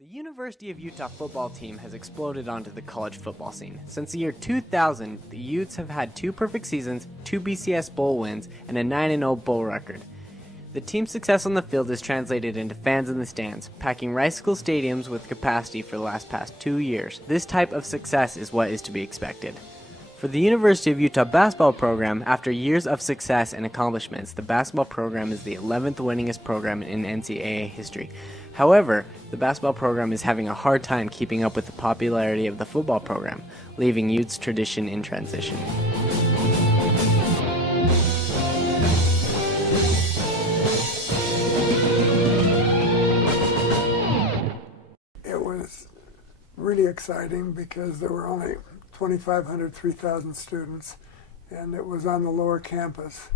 The University of Utah football team has exploded onto the college football scene. Since the year 2000, the Utes have had 2 perfect seasons, 2 BCS bowl wins, and a 9-0 bowl record. The team's success on the field is translated into fans in the stands, packing Rice School stadiums with capacity for the past 2 years. This type of success is what is to be expected. For the University of Utah basketball program, after years of success and accomplishments, the basketball program is the 11th winningest program in NCAA history. However, the basketball program is having a hard time keeping up with the popularity of the football program, leaving Utes tradition in transition. It was really exciting because there were only 2,500, 3,000 students, and it was on the lower campus.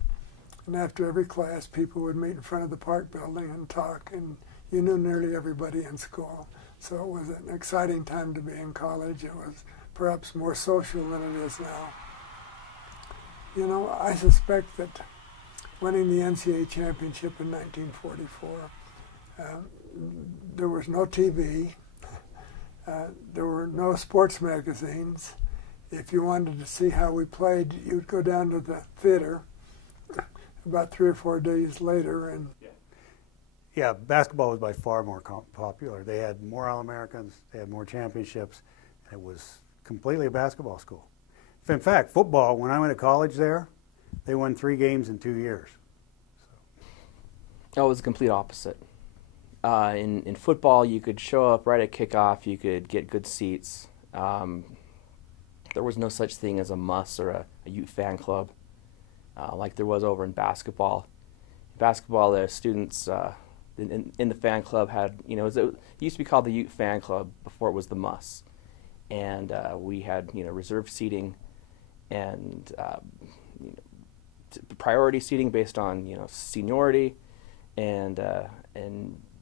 And after every class, people would meet in front of the Park building and talk, and you knew nearly everybody in school. So it was an exciting time to be in college. It was perhaps more social than it is now. You know, I suspect that winning the NCAA championship in 1944, there was no TV, there were no sports magazines. If you wanted to see how we played, you'd go down to the theater about 3 or 4 days later. And yeah, basketball was by far more popular. They had more All-Americans, they had more championships, and it was completely a basketball school. In fact, football, when I went to college there, they won 3 games in 2 years. Oh, it was the complete opposite. In football, you could show up right at kickoff, you could get good seats. There was no such thing as a muss or a Ute fan club like there was over in basketball. Basketball, the students in the fan club had, you know, it used to be called the Ute fan club before it was the muss. And we had, you know, reserved seating and you know, priority seating based on, you know, seniority, and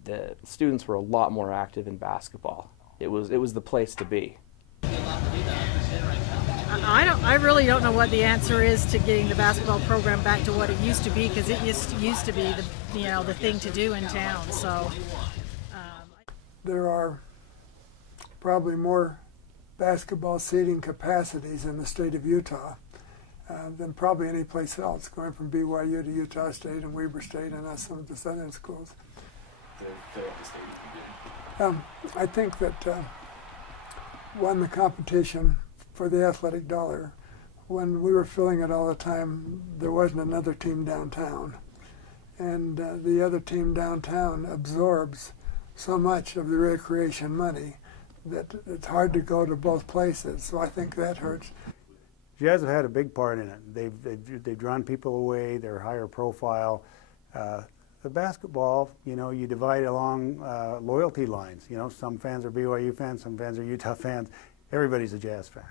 the students were a lot more active in basketball. It was the place to be. I really don't know what the answer is to getting the basketball program back to what it used to be, because it used to be the thing to do in town. So there are probably more basketball seating capacities in the state of Utah than probably any place else, going from BYU to Utah State and Weber State and some of the southern schools. I think that won the competition for the athletic dollar. When we were filling it all the time, there wasn't another team downtown. And the other team downtown absorbs so much of the recreation money that it's hard to go to both places. So I think that hurts. Jazz have had a big part in it. They've drawn people away, they're higher profile. The basketball, you know, you divide along loyalty lines. You know, some fans are BYU fans, some fans are Utah fans. Everybody's a Jazz fan.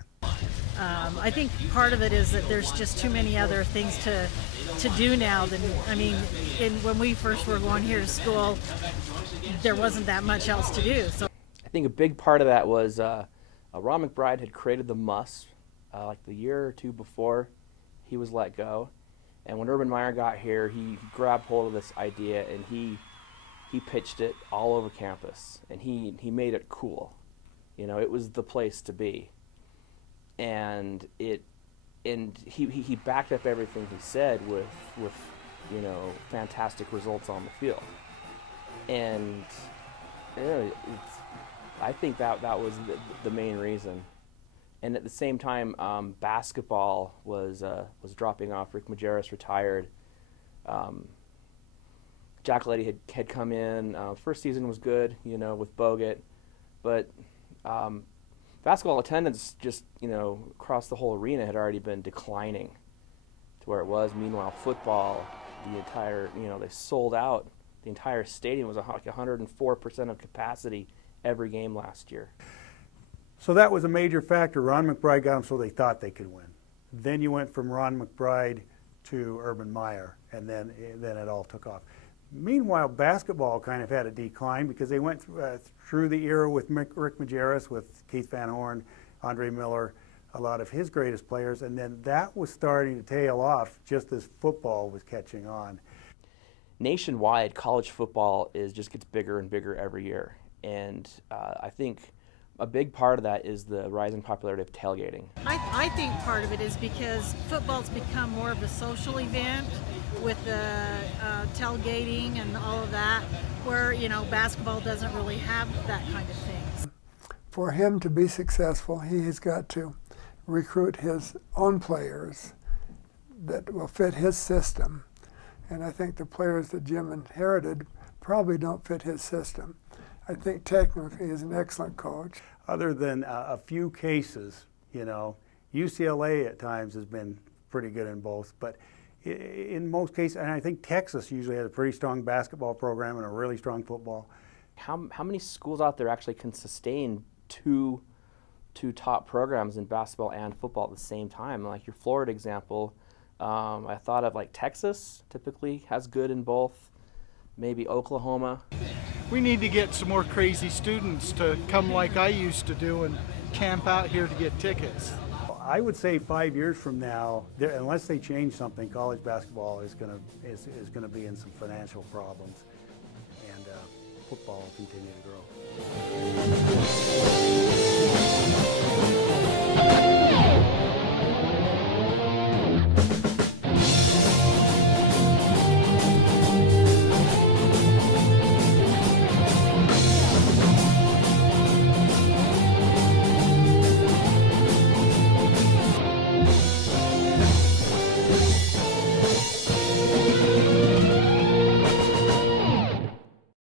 I think part of it is that there's just too many other things to do now. I mean, when we first were going here to school, there wasn't that much else to do. So I think a big part of that was Ron McBride had created the muss like the year or 2 before he was let go. And when Urban Meyer got here, he grabbed hold of this idea and he pitched it all over campus, and he made it cool. You know, it was the place to be, and he backed up everything he said with you know, fantastic results on the field. And you know, I think that was the main reason. And at the same time, basketball was dropping off. Rick Majerus retired. Jack Leddy had come in. First season was good, you know, with Bogut, but basketball attendance just, you know, across the whole arena had already been declining to where it was. Meanwhile, football, the entire, you know, they sold out. The entire stadium was like 104% of capacity every game last year. So that was a major factor. Ron McBride got them so they thought they could win. Then you went from Ron McBride to Urban Meyer, and then it all took off. Meanwhile, basketball kind of had a decline because they went through the era with Rick Majerus, with Keith Van Horn, Andre Miller, a lot of his greatest players, and then that was starting to tail off just as football was catching on. Nationwide, college football just gets bigger and bigger every year. And I think a big part of that is the rising popularity of tailgating. I think part of it is because football's become more of a social event with the tailgating and all of that, where, you know, basketball doesn't really have that kind of thing. For him to be successful, he has got to recruit his own players that will fit his system. And I think the players that Jim inherited probably don't fit his system. I think technically he's an excellent coach. Other than a few cases, you know, UCLA at times has been pretty good in both, but in most cases, and I think Texas usually has a pretty strong basketball program and a really strong football. How many schools out there actually can sustain two top programs in basketball and football at the same time? Like your Florida example, I thought of like Texas typically has good in both, maybe Oklahoma. We need to get some more crazy students to come like I used to do and camp out here to get tickets. I would say 5 years from now, unless they change something, college basketball is going to be in some financial problems, and football will continue to grow.